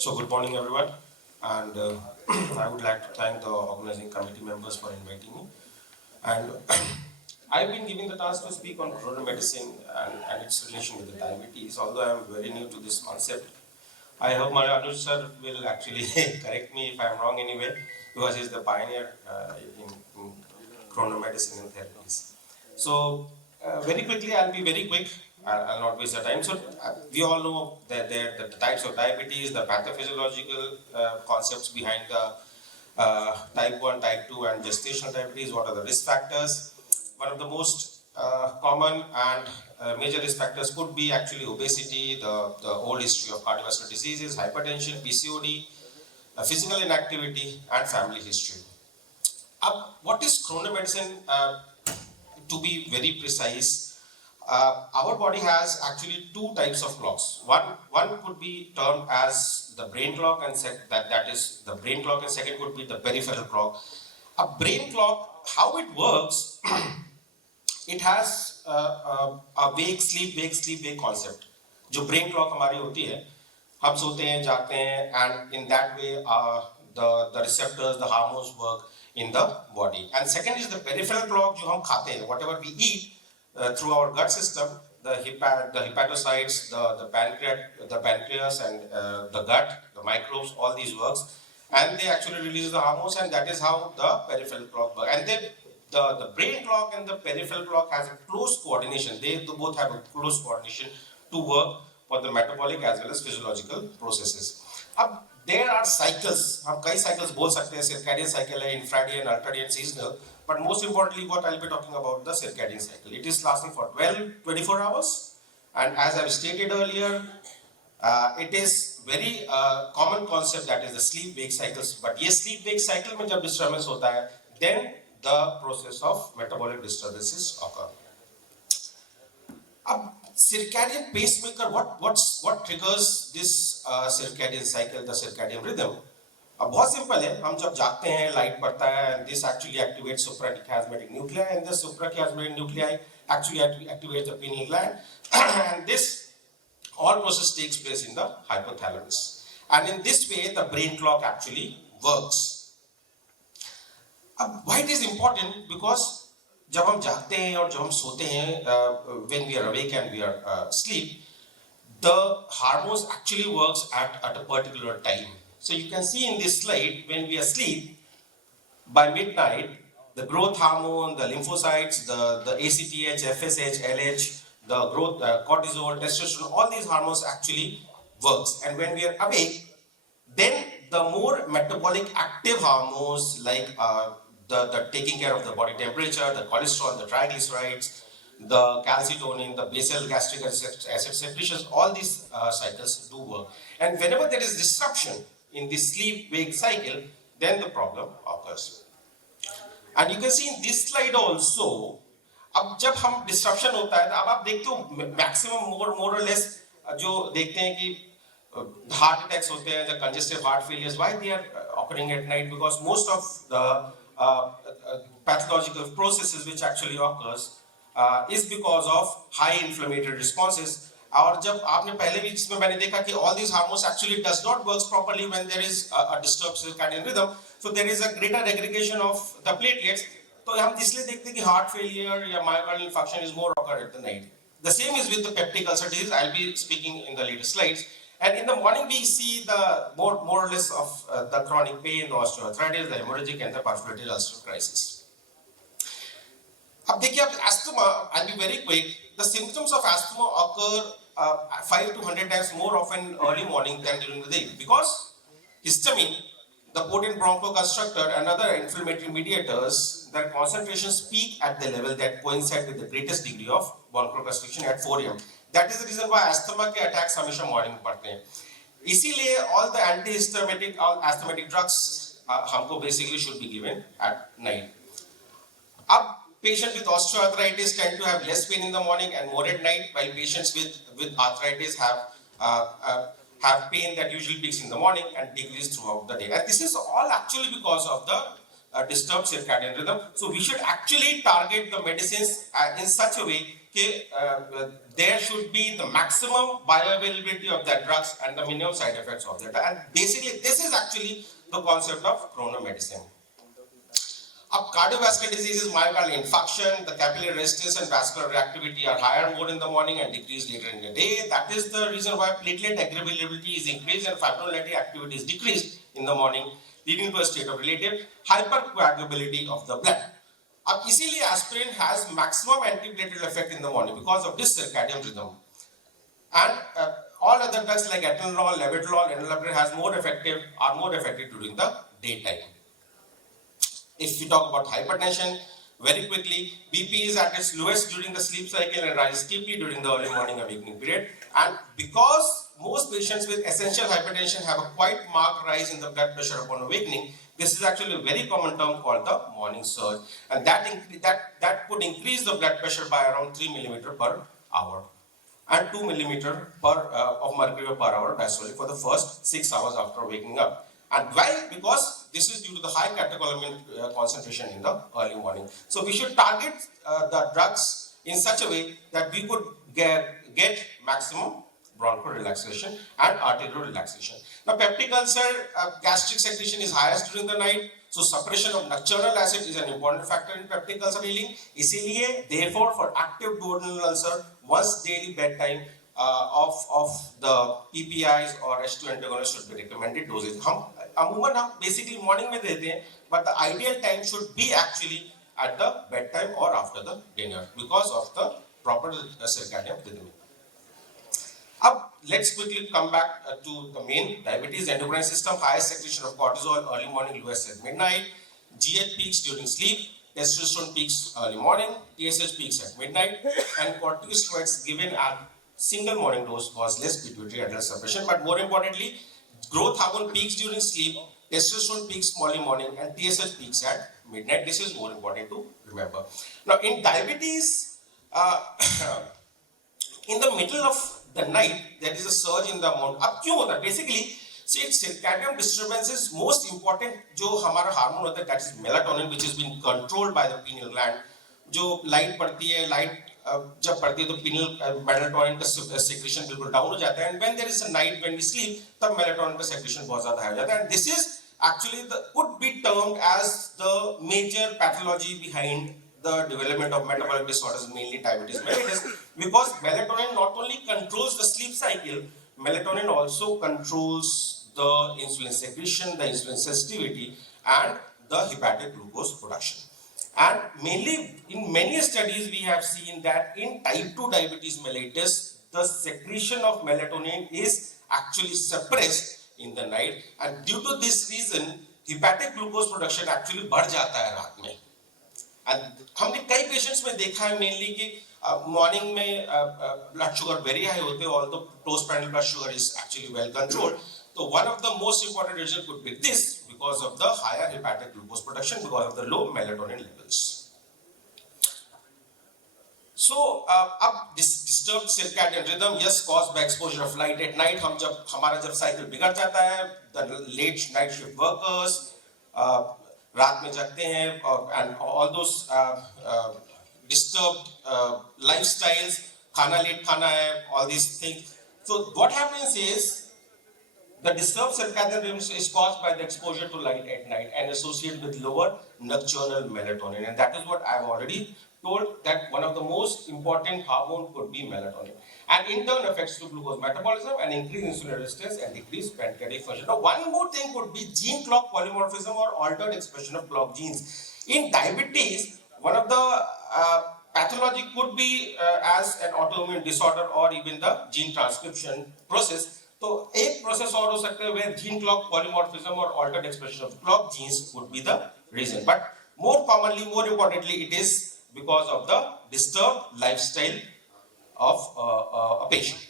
So good morning everyone, and I would like to thank the organizing committee members for inviting me. And I've been given the task to speak on chronomedicine and its relation with the diabetes. Although I am very new to this concept, I hope my Anuj sir will actually correct me if I am wrong anyway, because he is the pioneer in chronomedicine and therapies. So, very quickly, I'll be very quick. I'll not waste the time. So, we all know that the types of diabetes, the pathophysiological concepts behind the type 1, type 2, and gestational diabetes. What are the risk factors? One of the most common and major risk factors could be actually obesity, the old history of cardiovascular diseases, hypertension, PCOD, physical inactivity, and family history. What is chronomedicine? To be very precise, our body has actually two types of clocks. One could be termed as the brain clock, and that is the brain clock, and second could be the peripheral clock. A brain clock, how it works, it has a wake sleep wake concept. जो brain clock हमारी होती है, हम सोते हैं जागते हैं, and in that way the receptors, the hormones work in the body. And second is the peripheral clock जो हम खाते हैं, whatever we eat through our gut system, the hepatocytes, the pancreas and the gut, the microbes, all these works, and they actually release the hormones, and that is how the peripheral clock works. And the brain clock and the peripheral clock has a close coordination. They both have a close coordination to work for the metabolic as well as physiological processes. अब there are cycles. हम कई cycles बोल सकते हैं. Circadian cycle है, infradian, ultradian, seasonal. But most importantly, what I'll be talking about the circadian cycle. It is lasting for 24 hours. And as I've stated earlier, it is very common concept, that is the sleep-wake cycles. But yes, sleep-wake cycle में जब disturbance होता है, then the process of metabolic disturbances occur. Circadian pacemaker, what triggers this circadian cycle, the circadian rhythm? बहुत simple है. हम जब जागते हैं, लाइट पड़ता है, and this actually activates suprachiasmatic nuclei, and the suprachiasmatic nuclei actually activates the pineal gland, and this all process takes place in the hypothalamus. And in this way, the brain clock actually works. Why it is important? Because जब हम जागते हैं और जब हम सोते हैं, when we are awake and we are asleep, the hormones actually works at a particular time. So you can see in this slide, when we are asleep, by midnight, the growth hormone, the lymphocytes, the ACTH, FSH, LH, the growth cortisol, testosterone, all these hormones actually works. And when we are awake, then the more metabolic active hormones like the taking care of the body temperature, the cholesterol, the triglycerides, the calcitonin, the basal gastric acid secretions, all these cycles do work. And whenever there is disruption in the sleep-wake cycle, then the problem occurs. And you can see in this slide also, अब जब हम disruption होता है, अब आप देखते हो maximum more or less जो देखते हैं कि heart attacks होते हैं, the congestive heart failures, why they are occurring at night? Because most of the pathological processes which actually occurs is because of high inflammatory responses. और जब आपने पहले भी इसमें मैंने देखा कि all these hormones actually does not works properly when there is a disturbed circadian rhythm, so there is a greater aggregation of the platelets. तो हम इसलिए देखते हैं कि heart failure या myocardial infarction is more occur at the night. The same is with the peptic ulcer disease. I'll be speaking in the later slides. And in the morning we see the more or less of the chronic pain, the osteoarthritis, the hemorrhagic and the perforated ulcer crisis. अब देखिए अब asthma, I'll be very quick. The symptoms of asthma occur 5 to 100 times more often early morning than during the day, because histamine, the potent bronchoconstrictor and other inflammatory mediators, their concentrations peak at the level that coincide with the greatest degree of bronchoconstriction at 4 am. That is the reason why asthma के attacks हमेशा morning में पड़ते हैं. इसीलिए all the antihistaminic, all asthmatic drugs हमको basically should be given at night. अब patients with osteoarthritis tend to have less pain in the morning and more at night, while patients with arthritis have pain that usually peaks in the morning and decreases throughout the day. And this is all actually because of the disturbed circadian rhythm. So we should actually target the medicines in such a way there should be the maximum bioavailability of that drugs and the minimum side effects of that. And basically, this is actually the concept of chronomedicine. Cardiovascular diseases, myocardial infarction, the capillary resistance and vascular reactivity are higher more in the morning and decrease later in the day. That is the reason why platelet availability is increased and fibrinolytic activity is decreased in the morning, leading to a state of relative hypercoagulability of the blood. Easily aspirin has maximum antiplatelet effect in the morning because of this circadian rhythm. And all other drugs like atenolol, labetalol, enalapril are more effective during the daytime. If we talk about hypertension, very quickly, BP is at its lowest during the sleep cycle and rises steeply during the early morning awakening period. And because most patients with essential hypertension have a quite marked rise in the blood pressure upon awakening, this is actually a very common term called the morning surge. And that could increase the blood pressure by around 3 millimeter per hour and 2 millimeter of mercury per hour diastolic for the first 6 hours after waking up. And why? Because this is due to the high catecholamine concentration in the early morning. So we should target the drugs in such a way that we could get maximum bronchial relaxation and arterial relaxation. Now, peptic ulcer, gastric secretion is highest during the night. So suppression of nocturnal acid is an important factor in peptic ulcer healing. इसीलिए, therefore, for active duodenal ulcer, once daily bedtime of the PPIs or H2 antagonists should be recommended dosage. हम basically morning में देते हैं, but the ideal time should be actually at the bedtime or after the dinner because of the proper circadian rhythm. Now, let's quickly come back to the main diabetes endocrine system. Highest secretion of cortisol early morning, lowest at midnight. GH peaks during sleep. Testosterone peaks early morning. TSH peaks at midnight. And corticosteroids given at single morning dose cause less pituitary adrenal suppression. But more importantly, growth hormone peaks during sleep. Testosterone peaks early morning, and TSH peaks at midnight. This is more important to remember. Now, in diabetes, in the middle of the night, there is a surge in the amount. अब क्यों होता है? Basically, see, circadian disturbance is most important. जो हमारा hormone होता है, that is melatonin, which has been controlled by the pineal gland. जो light पड़ती है, जब पड़ती है तो pineal melatonin का secretion बिल्कुल down हो जाता है. And when there is a night when we sleep, तब melatonin का secretion बहुत ज़्यादा high हो जाता है. And this is actually could be termed as the major pathology behind the development of metabolic disorders, mainly diabetes mellitus, because melatonin not only controls the sleep cycle, melatonin also controls the insulin secretion, the insulin sensitivity, and the hepatic glucose production. And mainly in many studies we have seen that in type 2 diabetes mellitus, the secretion of melatonin is actually suppressed in the night, and due to this reason, hepatic glucose production actually बढ़ जाता है रात में. हमने कई patients में देखा है मेनली कि मॉर्निंग में ब्लड शुगर वेरी हाई होते हैं, although postprandial blood sugar is actually well controlled. तो one of the most important reason could be this because of the higher hepatic glucose production because of the low melatonin levels. So अब disturbed circadian rhythm, yes, caused by exposure of light at night. हमारा जब cycle बिगड़ जाता है, the late night shift workers, रात में जगते हैं, and all those disturbed lifestyles, खाना लेट खाना है, all these things. So what happens is the disturbed circadian rhythm is caused by the exposure to light at night and associated with lower nocturnal melatonin, and that is what I have already told, that one of the most important hormone could be melatonin, and in turn affects to glucose metabolism and increase insulin resistance and decrease pancreatic function. Now, one more thing could be gene clock polymorphism or altered expression of clock genes. In diabetes, one of the pathology could be as an autoimmune disorder or even the gene transcription process. तो एक process और हो सकते हैं where gene clock polymorphism or altered expression of clock genes would be the reason. But more commonly, more importantly, it is because of the disturbed lifestyle of a patient.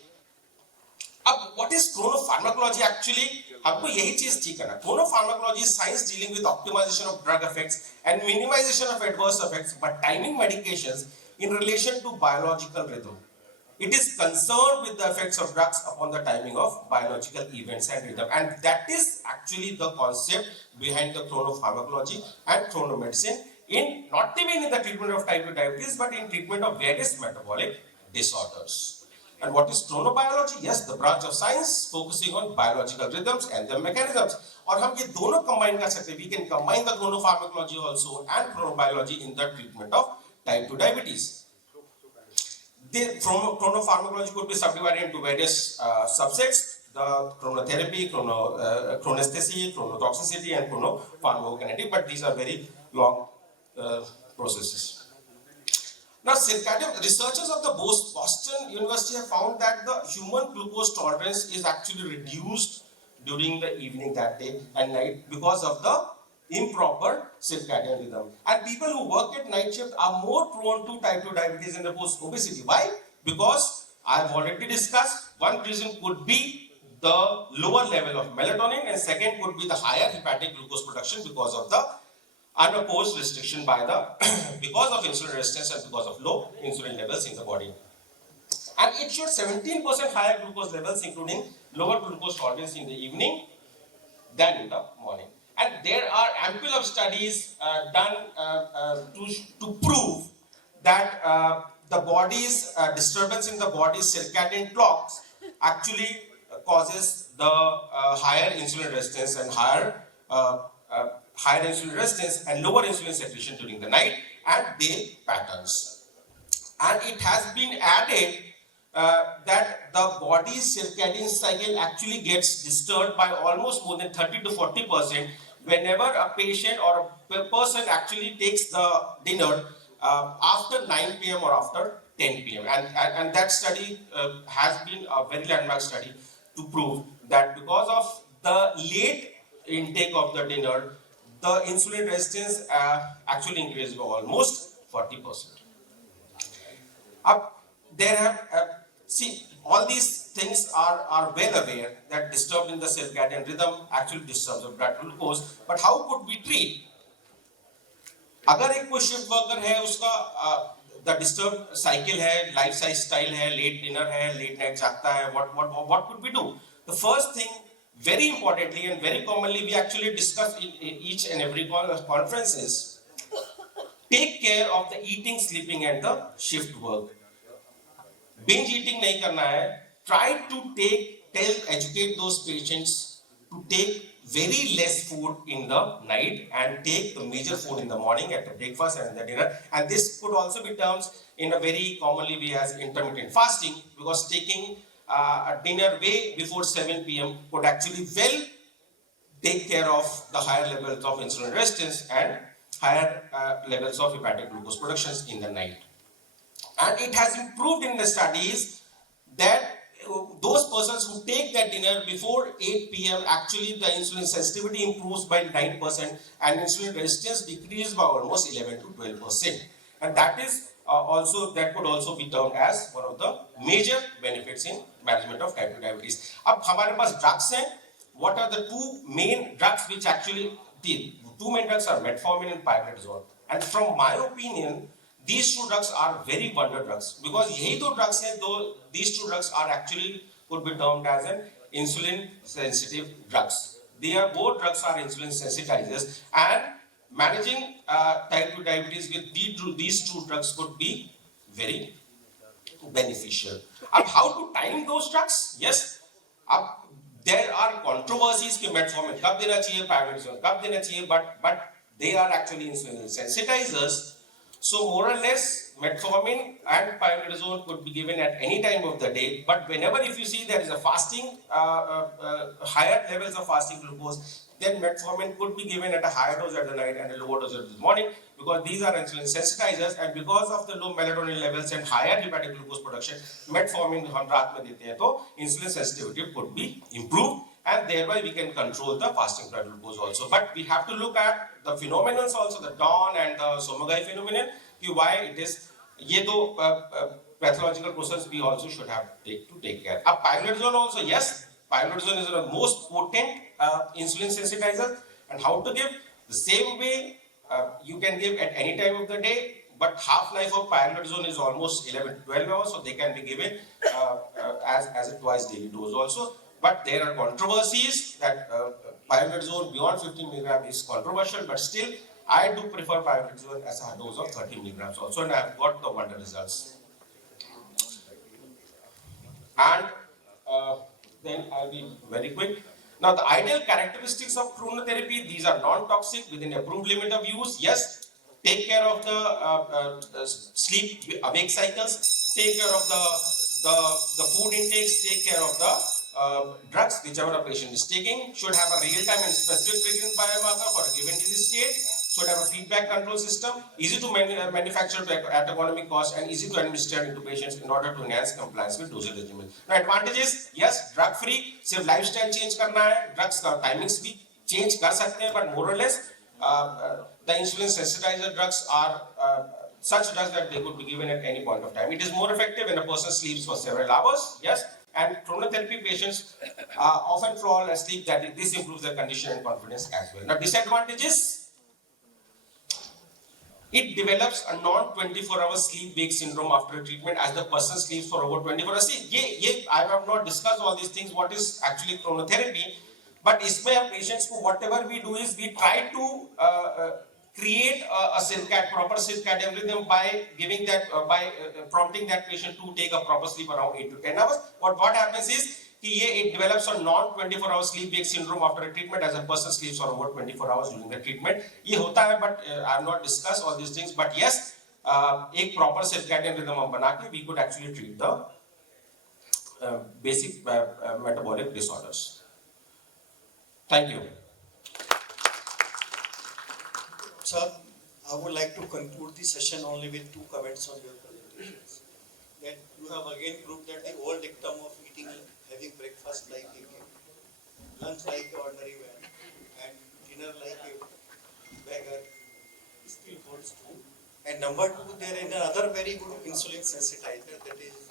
अब what is chronopharmacology actually? हमको यही चीज ठीक करना. Chronopharmacology is science dealing with optimization of drug effects and minimization of adverse effects by timing medications in relation to biological rhythm. It is concerned with the effects of drugs upon the timing of biological events and rhythm, and that is actually the concept behind the chronopharmacology and chronomedicine in not even in the treatment of type 2 diabetes, but in treatment of various metabolic disorders. And what is chronobiology? Yes, the branch of science focusing on biological rhythms and the mechanisms. और हम ये दोनों combine कर सकते हैं. We can combine the chronopharmacology also and chronobiology in the treatment of type 2 diabetes. The chronopharmacology could be subdivided into various subsets. The chronotherapy, chronesthesia, chronotoxicity, and chronopharmacokinetic, but these are very long processes. Now, circadian researchers of the Boston University have found that the human glucose tolerance is actually reduced during the evening that day and night because of the improper circadian rhythm. And people who work at night shift are more prone to type 2 diabetes and obesity. Why? Because I've already discussed, one reason could be the lower level of melatonin, and second could be the higher hepatic glucose production because of the unopposed restriction by the because of insulin resistance and because of low insulin levels in the body. And it showed 17% higher glucose levels, including lower glucose tolerance in the evening than in the morning. And there are ample of studies done to prove that the body's disturbance in the body's circadian clocks actually causes the higher insulin resistance and higher insulin resistance and lower insulin secretion during the night and day patterns. And it has been added that the body's circadian cycle actually gets disturbed by almost more than 30 to 40% whenever a patient or a person actually takes the dinner after 9 p.m. or after 10 p.m. And that study has been a very landmark study to prove that because of the late intake of the dinner, the insulin resistance actually increased by almost 40%. There have see, all these things are well aware that disturbed in the circadian rhythm actually disturbs the blood glucose. But how could we treat? अगर एक कोई shift worker है, उसका the disturbed cycle है, lifestyle है, late dinner है, late night जागता है, what could we do? The first thing, very importantly and very commonly we actually discuss in each and every conference is take care of the eating, sleeping and the shift work. Binge eating nahi karna hai. Try to educate those patients to take very less food in the night and take the major food in the morning at the breakfast and the dinner. And this could also be termed in a very commonly way as intermittent fasting, because taking a dinner way before 7 p.m. could actually well take care of the higher levels of insulin resistance and higher levels of hepatic glucose productions in the night. And it has improved in the studies that those persons who take that dinner before 8 p.m. actually the insulin sensitivity improves by 9% and insulin resistance decreases by almost 11 to 12%. And that could also be termed as one of the major benefits in management of type 2 diabetes. अब हमारे पास drugs हैं. What are the two main drugs which actually the two main drugs are metformin and pioglitazone. And from my opinion, these two drugs are very wonder drugs, because यही दो drugs हैं, though these two drugs are actually could be termed as an insulin sensitive drugs. Both drugs are insulin sensitizers, and managing type 2 diabetes with these two drugs could be very beneficial. How to time those drugs? Yes, there are controversies कि metformin कब देना चाहिए, pioglitazone कब देना चाहिए, but they are actually insulin sensitizers. So more or less, metformin and pioglitazone could be given at any time of the day. But whenever if you see there is a fasting, higher levels of fasting glucose, then metformin could be given at a higher dose at the night and a lower dose at the morning, because these are insulin sensitizers, and because of the low melatonin levels and higher hepatic glucose production, metformin हम रात में देते हैं तो insulin sensitivity could be improved, and thereby we can control the fasting blood glucose also. But we have to look at the phenomena also, the dawn and the somagai phenomenon, why it is ये दो pathological process we also should have to take care. Pioglitazone also, yes, pioglitazone is the most potent insulin sensitizer, and how to give? The same way you can give at any time of the day, but half-life of pioglitazone is almost 11 to 12 hours, so they can be given as a twice daily dose also. But there are controversies that pioglitazone beyond 15 mg is controversial, but still I do prefer pioglitazone as a dose of 30 milligrams also, and I have got the wonder results. And then I'll be very quick. Now, the ideal characteristics of chronotherapy, these are non-toxic within approved limit of use. Yes, take care of the sleep awake cycles, take care of the food intakes, take care of the drugs whichever a patient is taking, should have a real-time and specific triggering biomarker for a given disease state, should have a feedback control system, easy to manufacture at economic cost, and easy to administer into patients in order to enhance compliance with dosage regimen. Now, advantages, yes, drug free, सिर्फ lifestyle change करना है, drugs का timings भी change कर सकते हैं, but more or less the insulin sensitizer drugs are such drugs that they could be given at any point of time. It is more effective when a person sleeps for several hours, yes, and chronotherapy patients often fall asleep, that this improves their condition and confidence as well. Now, disadvantages, it develops a non-24-hour sleep-wake syndrome after treatment as the person sleeps for over 24 hours. See, I have not discussed all these things, what is actually chronotherapy, but इसमें हम patients को whatever we do is we try to create a proper circadian rhythm by giving that, prompting that patient to take a proper sleep around 8 to 10 hours. But what happens is, it develops a non-24-hour sleep-wake syndrome after a treatment as a person sleeps for over 24 hours during the treatment. ये होता है, but I have not discussed all these things. But yes, एक proper circadian rhythm हम बना के we could actually treat the basic metabolic disorders. Thank you. Sir, I would like to conclude the session only with 2 comments on your presentations. That you have again proved that the old dictum of having breakfast like a lunch like an ordinary man, and dinner like a beggar still holds true. And number 2, there is another very good insulin sensitizer, that is